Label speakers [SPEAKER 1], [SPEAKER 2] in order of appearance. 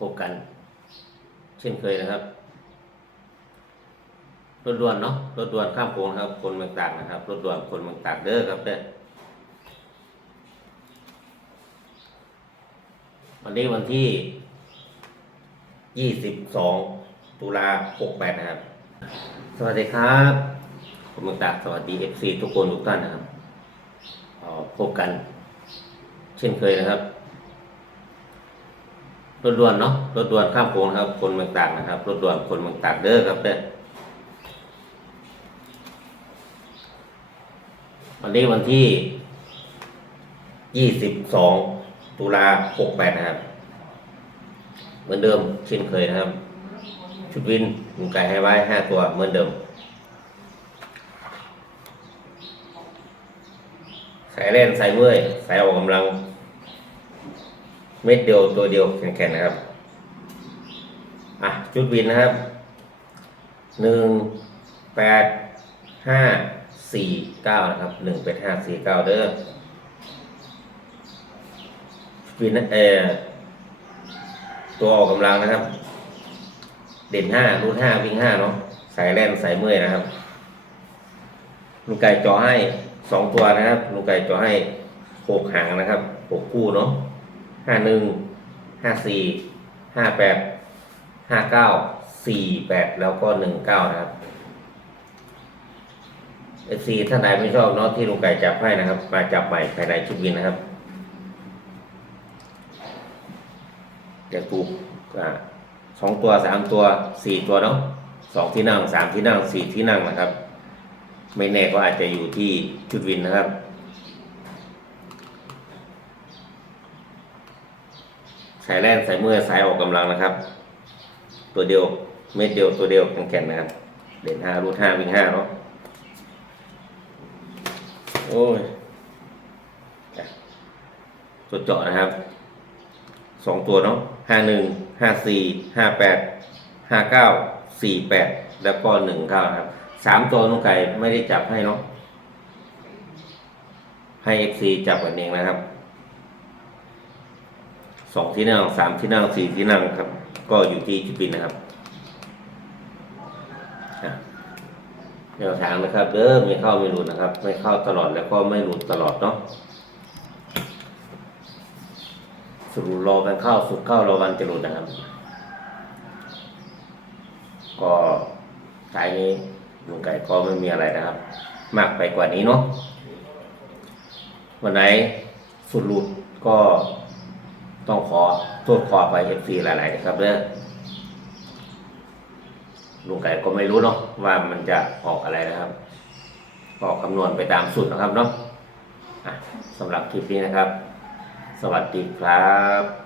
[SPEAKER 1] พบกัน เช่นเคยนะครับรถด่วนเนาะรถด่วนข้ามโขงนะครับ คนเมืองตากนะครับรถด่วนคนเมืองตากเด้อครับเด้อวันนี้วันที่ยี่สิบสองตุลาหกแปดนะครับ สวัสดีครับคนเมืองตากสวัสดีเอฟซีทุกคนทุกท่านนะครับพบกัน เช่นเคยนะครับ รถด่วนเนาะรถด่วนข้ามโขงนะครับ คนเมืองตากนะครับรถด่วนคนเมืองตากเด้อครับเด้อวันนี้วันที่ยี่สิบสองตุลาหกแปดนะครับ เหมือนเดิมเช่นเคยนะครับ ชุดวินลุงไก่ให้ไว้ห้าตัวเหมือนเดิมสายเล่นสายเมื่อยสายออกกำลัง เม็ดเดียวตัวเดียวแข็งๆนะครับ อะชุดวินนะครับหนึ่งแปดห้าสี่เก้านะครับหนึ่งแปดห้าสี่เก้าเด้อวินนะเออตัวออกกำลังนะครับ เด่นห้ารูดห้าวิ่งห้าเนาะสายแล่นสายเมื่อยนะครับลูกไก่จ่อให้สองตัวนะครับลูกไก่จ่อให้หกหางนะครับหกคู่เนาะ ห้าหนึ่งห้าสี่ห้าแปดห้าเก้าสี่แปดแล้วก็หนึ่งเก้านะครับเอซีท่านใดไม่ชอบเนาะที่ลุงไก่จับให้นะครับ มาจับใหม่ภายในชุดวินนะครับจะถูกอ่าสองตัวสามตัวสี่ตัวเนาะสองที่นั่งสามที่นั่งสี่ที่นั่งนะครับ ไม่แน่ก็อาจจะอยู่ที่ชุดวินนะครับ สายแล่นสายเมื่อสายออกกำลังนะครับ ตัวเดียวเม็ดเดียวตัวเดียวแข็งๆนะครับ เด่นห้ารูดห้าวิ่งห้าเนาะโอ้ยตัวเจาะนะครับสองตัวเนาะห้าหนึ่งห้าสี่ห้าแปดห้าเก้าสี่แปดแล้วก็หนึ่งเก้านะครับสามตัวน้องไก่ไม่ได้จับให้เนาะให้เอฟซีจับกันเองนะครับ สองที่นั่งสามที่นั่งสี่ที่นั่งครับ ก็อยู่ที่จุบินนะครับแนวทางนะครับเด้อไม่เข้าไม่หลุดนะครับ ไม่เข้าตลอดแล้วก็ไม่หลุดตลอดเนาะสุดรอกันเข้าสุดเข้ารอวันจะหลุดนะครับ ก็สายนี้ลุงไก่ก็ไม่มีอะไรนะครับ มากไปกว่านี้เนาะวันไหนสุดหลุดก็ ต้องขอโทษขอไปเอฟซีหลายๆนะครับเด้อลุงไก่ก็ไม่รู้เนาะว่ามันจะออกอะไรนะครับก็คำนวณไปตามสูตรนะครับเนาะะสำหรับคลิปนี้นะครับ สวัสดีครับ